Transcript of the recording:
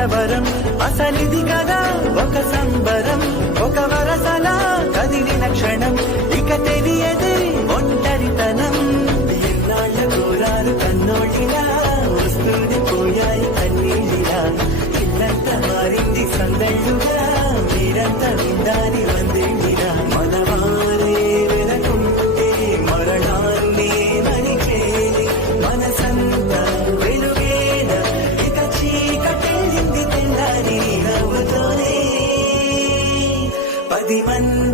కలవరం అసలిది కదా ఒక సంబరం ఒక వరసలా కదిలిన క్షణం ఇక తెలియదే ఒంటరితనం ఎన్నాళ్ళ ఘోరాలు కన్నోటిలా వస్తూనే పోయాయి కన్నీళ్ళిలా ఇల్లంతా మారింది సందళ్ళుగా మీరంతా విందాని వందేళ్ళిలా మనవారే వెనకుంటే మరణాన్ని మరిచేది మనసంతా వెలుగేన ఇక చీకటెళ్ళింది తెల్లారి నవ్వుతోనే 10 మంది